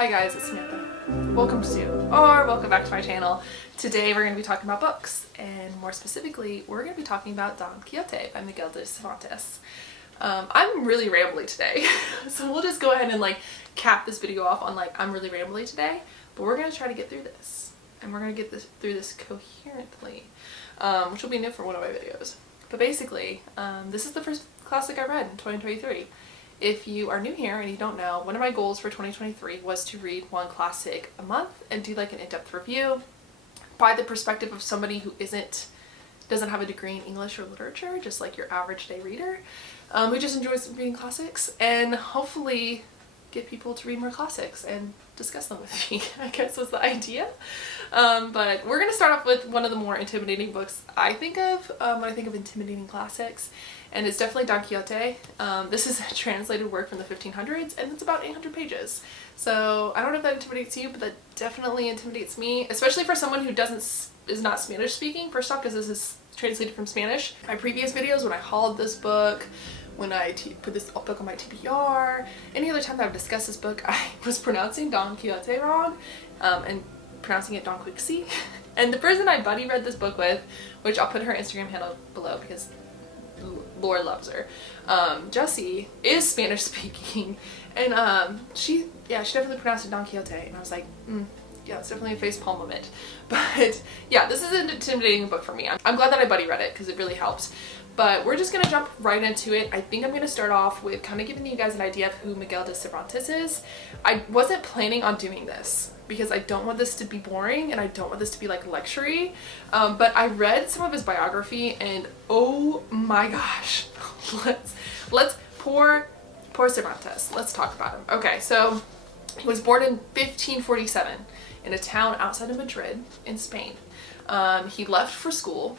Hi guys, it's Samantha. Welcome back to my channel. Today we're going to be talking about books, and more specifically, we're going to be talking about Don Quixote by Miguel de Cervantes. I'm really rambly today, so we'll just go ahead and cap this video off on I'm really rambly today, but we're going to try to get through this, and we're going to get through this coherently, which will be new for one of my videos. But basically, this is the first classic I read in 2023. If you are new here and you don't know, one of my goals for 2023 was to read one classic a month and do an in-depth review by the perspective of somebody who doesn't have a degree in English or literature, just like your average day reader, who just enjoys reading classics, and hopefully get people to read more classics and discuss them with me, I guess was the idea. But we're going to start off with one of the more intimidating books I think of when I think of intimidating classics, and it's definitely Don Quixote. This is a translated work from the 1500s, and it's about 800 pages. So I don't know if that intimidates you, but that definitely intimidates me, especially for someone who is not Spanish speaking, first off, because this is translated from Spanish. My previous videos, when I hauled this book, when I put this book on my TBR, any other time that I've discussed this book, I was pronouncing Don Quixote wrong, and pronouncing it Don Quixote. And the person I buddy read this book with, which I'll put her Instagram handle below because Lord loves her, Jessie, is Spanish speaking, and she definitely pronounced it Don Quixote, and I was like, yeah, it's definitely a facepalm moment. But yeah, this is an intimidating book for me. I'm glad that I buddy read it because it really helped. But we're just going to jump right into it. I think I'm going to start off with kind of giving you guys an idea of who Miguel de Cervantes is. I wasn't planning on doing this because I don't want this to be boring and I don't want this to be lecture-y. But I read some of his biography and oh my gosh, let's poor Cervantes. Let's talk about him. Okay, so he was born in 1547 in a town outside of Madrid in Spain. He left for school.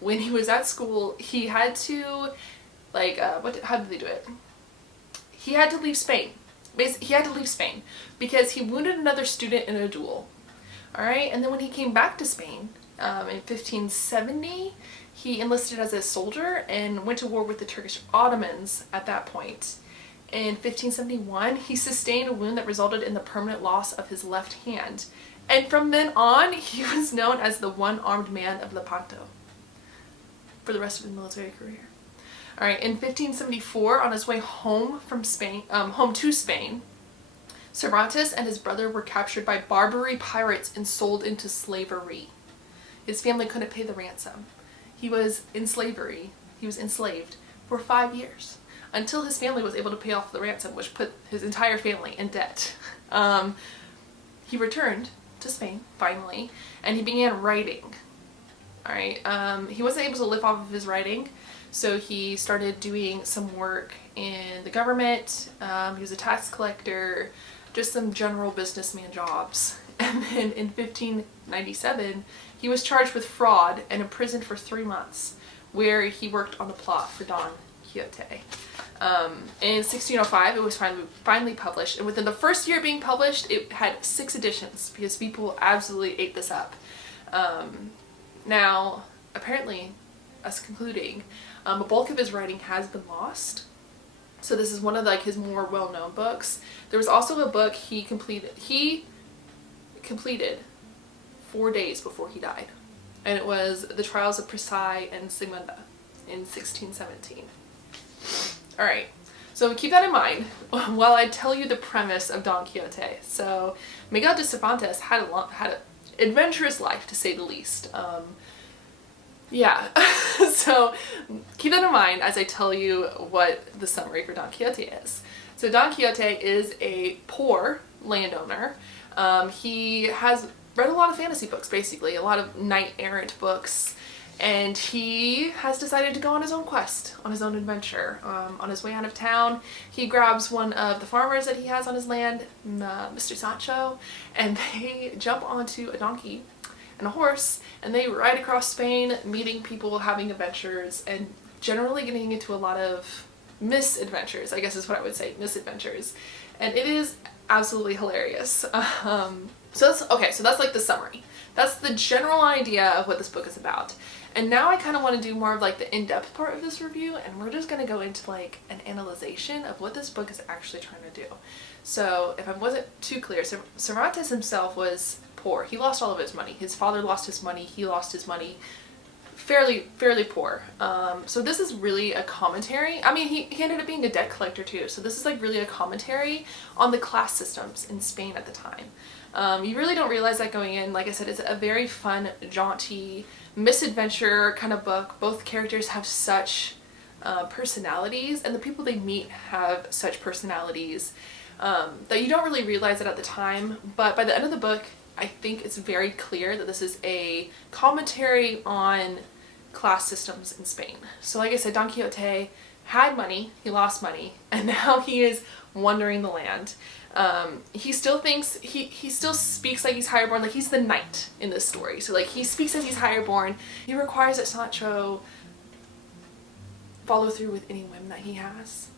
When he was at school, he had to, how did they do it? He had to leave Spain. Basically, he had to leave Spain because he wounded another student in a duel. Alright, and then when he came back to Spain in 1570, he enlisted as a soldier and went to war with the Turkish Ottomans at that point. In 1571, he sustained a wound that resulted in the permanent loss of his left hand. And from then on, he was known as the one-armed man of Lepanto for the rest of his military career. Alright, in 1574, on his way home from Spain, home to Spain, Cervantes and his brother were captured by Barbary pirates and sold into slavery. His family couldn't pay the ransom. He was in slavery. He was enslaved for 5 years until his family was able to pay off the ransom, which put his entire family in debt. He returned to Spain, finally, and he began writing. Alright, he wasn't able to live off of his writing, so he started doing some work in the government. He was a tax collector, just some general businessman jobs. And then in 1597, he was charged with fraud and imprisoned for 3 months, where he worked on the plot for Don Quixote. In 1605, it was finally published, and within the first year being published, it had 6 editions because people absolutely ate this up. Now, apparently, us concluding, a bulk of his writing has been lost. So this is one of his more well-known books. There was also a book he completed 4 days before he died, and it was The Trials of Prisci and Samantha in 1617. Alright, so keep that in mind while I tell you the premise of Don Quixote. So Miguel de Cervantes had an adventurous life, to say the least. So keep that in mind as I tell you what the summary for Don Quixote is. So Don Quixote is a poor landowner. He has read a lot of fantasy books, basically, a lot of knight-errant books, and he has decided to go on his own quest, on his own adventure. On his way out of town, he grabs one of the farmers that he has on his land, Mr. Sancho, and they jump onto a donkey and a horse, and they ride across Spain, meeting people, having adventures, and generally getting into a lot of misadventures, I guess is what I would say, misadventures. And it is absolutely hilarious. So that's, okay, so that's like the summary. That's the general idea of what this book is about. And now I kind of want to do more of like the in-depth part of this review, and we're just going to go into like an analyzation of what this book is actually trying to do. So if I wasn't too clear, Cervantes himself was poor. He lost all of his money. His father lost his money. He lost his money. Fairly poor. So this is really a commentary. I mean, he ended up being a debt collector too. So this is like really a commentary on the class systems in Spain at the time. You really don't realize that going in. Like I said, it's a very fun, jaunty, misadventure kind of book. Both characters have such personalities, and the people they meet have such personalities that you don't really realize it at the time. But by the end of the book, I think it's very clear that this is a commentary on class systems in Spain. So like I said, Don Quixote had money, he lost money, and now he is wandering the land. He still thinks, he still speaks like he's higher-born, like he's the knight in this story. So like he speaks as he's higher-born. He requires that Sancho follow through with any whim that he has.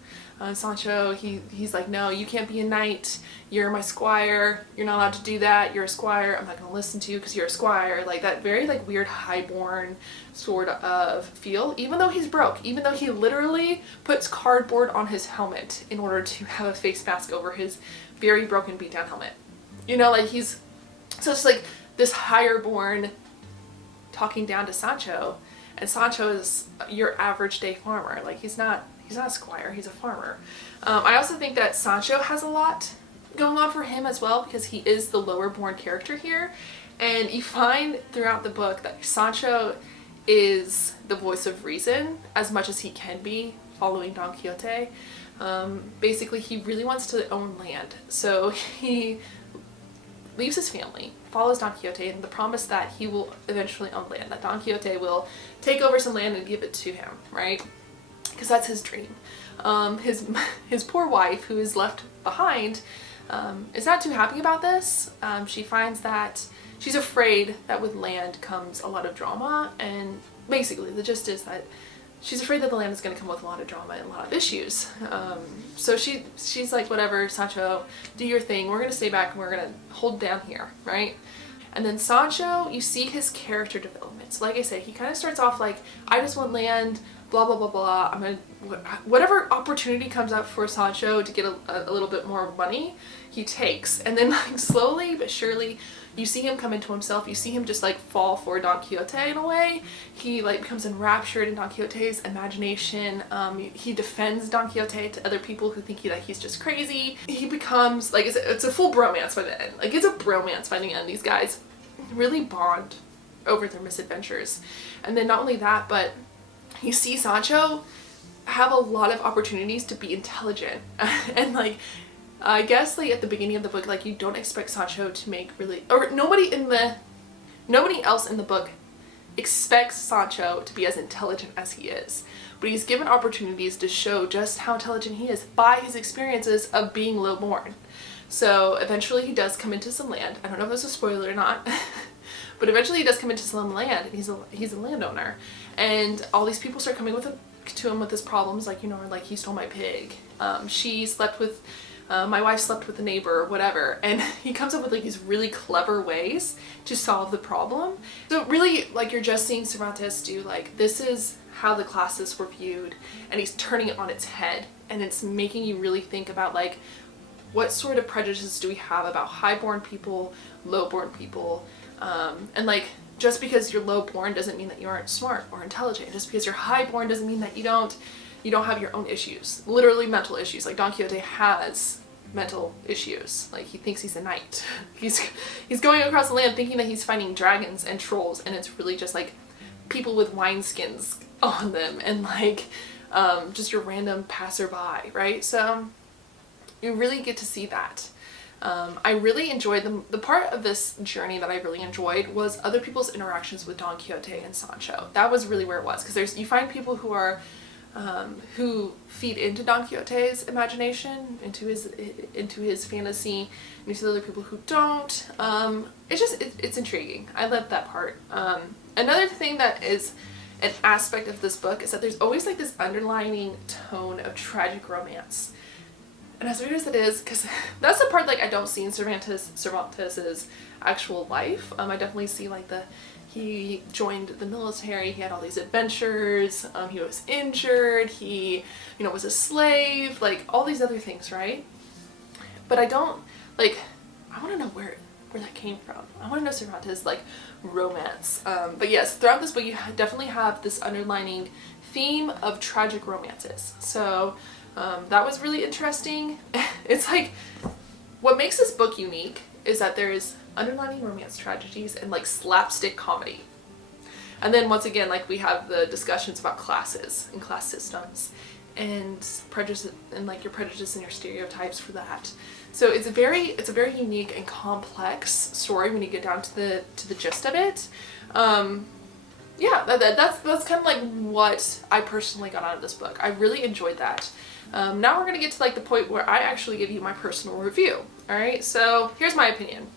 Sancho, he's like, no, you can't be a knight, you're my squire, you're not allowed to do that, you're a squire, I'm not going to listen to you because you're a squire. Like that very like weird highborn sort of feel, even though he's broke, even though he literally puts cardboard on his helmet in order to have a face mask over his very broken beat down helmet. You know, like he's, so it's like this higher born talking down to Sancho, and Sancho is your average day farmer. Like he's not a squire, he's a farmer. I also think that Sancho has a lot going on for him as well, because he is the lower born character here. And you find throughout the book that Sancho is the voice of reason as much as he can be following Don Quixote. Basically, he really wants to own land. So he leaves his family, follows Don Quixote, and the promise that he will eventually own land, that Don Quixote will take over some land and give it to him, right? Because that's his dream. His poor wife, who is left behind, is not too happy about this. She finds that she's afraid that with land comes a lot of drama, and basically the gist is that she's afraid that the land is going to come with a lot of drama and a lot of issues. So she's like, whatever, Sancho, do your thing. We're going to stay back and we're going to hold down here, right? And then Sancho, you see his character development. So like I said, he kind of starts off like, I just want land, blah, blah, blah, blah. I'm gonna, whatever opportunity comes up for Sancho to get a little bit more money, he takes. And then like slowly but surely, you see him come into himself. You see him just like fall for Don Quixote in a way. He like becomes enraptured in Don Quixote's imagination. He defends Don Quixote to other people who think that he's just crazy. He becomes like, it's a full bromance by the end. Like it's a bromance by the end. These guys really bond over their misadventures. And then not only that, but you see Sancho have a lot of opportunities to be intelligent. And like, I guess like at the beginning of the book, like you don't expect Sancho to make really, or nobody else in the book expects Sancho to be as intelligent as he is. But he's given opportunities to show just how intelligent he is by his experiences of being low-born. So eventually he does come into some land. I don't know if this is a spoiler or not, but eventually he does come into some land, and he's a landowner. And all these people start coming to him with his problems, like, you know, like he stole my pig. She slept with, my wife slept with the neighbor, or whatever. And he comes up with like these really clever ways to solve the problem. So really, like, you're just seeing Cervantes do like, this is how the classes were viewed, and he's turning it on its head, and it's making you really think about like, what sort of prejudices do we have about high-born people, low-born people, and like, just because you're low-born doesn't mean that you aren't smart or intelligent. Just because you're high-born doesn't mean that you don't have your own issues, literally mental issues. Like Don Quixote has mental issues. Like he thinks he's a knight. He's going across the land thinking that he's fighting dragons and trolls, and it's really just like people with wineskins on them, and like just your random passerby, right? So you really get to see that. I really enjoyed the part of this journey that I really enjoyed was other people's interactions with Don Quixote and Sancho. That was really where it was, because you find people who are who feed into Don Quixote's imagination, into his fantasy, and you see other people who don't. It's intriguing. I love that part. Another thing that is an aspect of this book is that there's always like this underlining tone of tragic romance. And as weird as it is, because that's the part like I don't see in Cervantes's actual life. I definitely see like he joined the military, he had all these adventures, he was injured, he, you know, was a slave, like all these other things, right? But I don't, like, I want to know where that came from. I want to know Cervantes' like romance. But yes, throughout this book you definitely have this underlining theme of tragic romances. So that was really interesting. It's like, what makes this book unique is that there is underlining romance tragedies and like slapstick comedy. And then once again, like we have the discussions about classes and class systems and prejudice and like your prejudice and your stereotypes for that. So it's a very unique and complex story when you get down to the gist of it. Yeah, that's kind of like what I personally got out of this book. I really enjoyed that. Now we're gonna get to like the point where I actually give you my personal review. All right, so here's my opinion.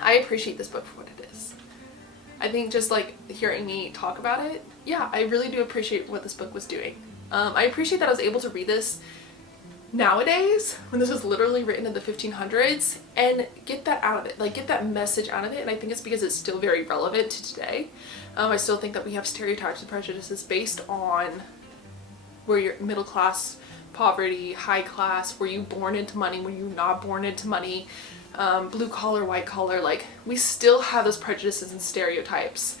I appreciate this book for what it is. I think just like hearing me talk about it, yeah, I really do appreciate what this book was doing. I appreciate that I was able to read this nowadays when this was literally written in the 1500s and get that out of it, like get that message out of it. And I think it's because it's still very relevant to today. I still think that we have stereotypes and prejudices based on where you're middle class, poverty, high class, were you born into money, were you not born into money, blue collar, white collar, like we still have those prejudices and stereotypes.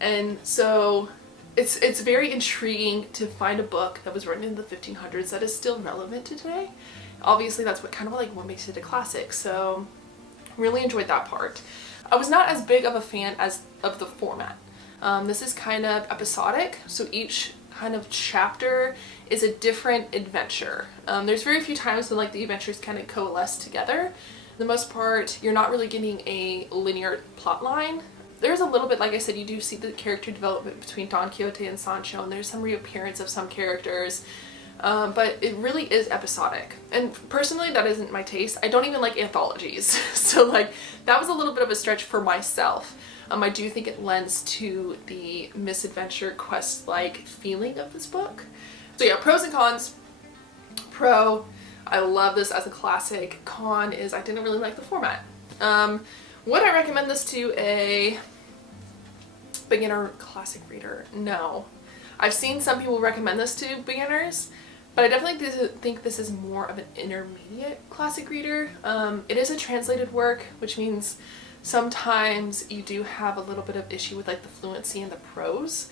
And so it's very intriguing to find a book that was written in the 1500s that is still relevant to today. Obviously that's what kind of like what makes it a classic. So really enjoyed that part. I was not as big of a fan of the format. This is kind of episodic, so each kind of chapter is a different adventure. There's very few times when like the adventures kind of coalesce together. For the most part, you're not really getting a linear plot line. There's a little bit, like I said, you do see the character development between Don Quixote and Sancho, and there's some reappearance of some characters, but it really is episodic. And personally, that isn't my taste. I don't even like anthologies, so like that was a little bit of a stretch for myself. I do think it lends to the misadventure quest-like feeling of this book. So yeah, pros and cons. Pro, I love this as a classic. Con is I didn't really like the format. Would I recommend this to a beginner classic reader? No. I've seen some people recommend this to beginners, but I definitely think this is more of an intermediate classic reader. It is a translated work, which means sometimes you do have a little bit of issue with like the fluency and the prose.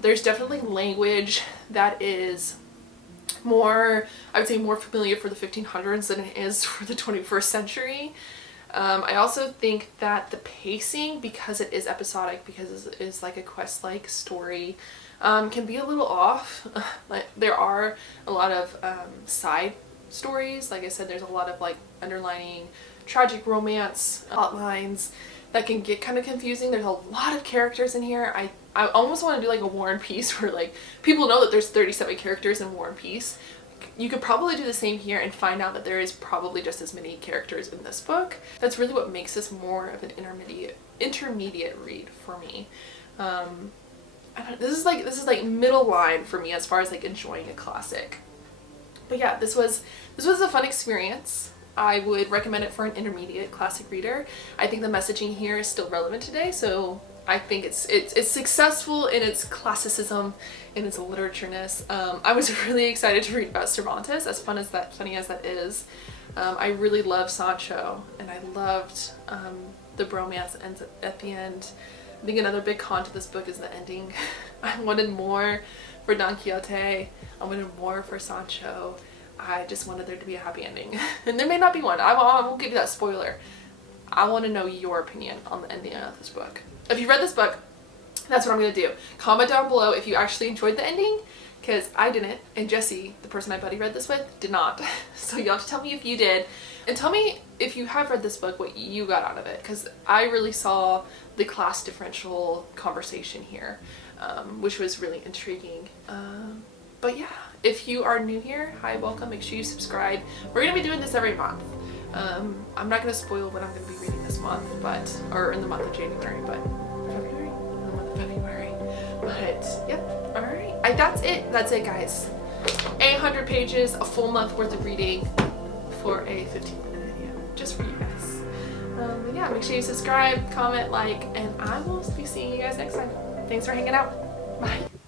There's definitely language that is more, I would say, more familiar for the 1500s than it is for the 21st century. I also think that the pacing, because it is episodic, because it is like a quest-like story, can be a little off. Like there are a lot of side stories. Like I said, there's a lot of like underlining tragic romance plot lines that can get kind of confusing. There's a lot of characters in here. I almost want to do like a War and Peace where like people know that there's 37 characters in War and Peace. You could probably do the same here and find out that there is probably just as many characters in this book. That's really what makes this more of an intermediate read for me. This is like middle line for me as far as like enjoying a classic. But yeah, this was a fun experience. I would recommend it for an intermediate classic reader. I think the messaging here is still relevant today, so I think it's successful in its classicism, in its literatureness. I was really excited to read about Cervantes, as funny as that is. I really love Sancho, and I loved the bromance ends at the end. I think another big con to this book is the ending. I wanted more for Don Quixote. I wanted more for Sancho. I just wanted there to be a happy ending. And there may not be one. I won't give you that spoiler. I want to know your opinion on the ending of this book. If you read this book, that's what I'm going to do. Comment down below if you actually enjoyed the ending, because I didn't, and Jessie, the person I buddy read this with, did not. So you'll have to tell me if you did, and tell me if you have read this book what you got out of it, because I really saw the class differential conversation here, which was really intriguing. But yeah, if you are new here, hi, welcome, make sure you subscribe. We're going to be doing this every month. I'm not going to spoil what I'm going to be reading this month, or in the month of January, but February? In the month of February. But, yep, alright. That's it, guys. 800 pages, a full month worth of reading. for a 15-minute video just for you guys. But yeah, make sure you subscribe, comment, like, and I will be seeing you guys next time. Thanks for hanging out. Bye.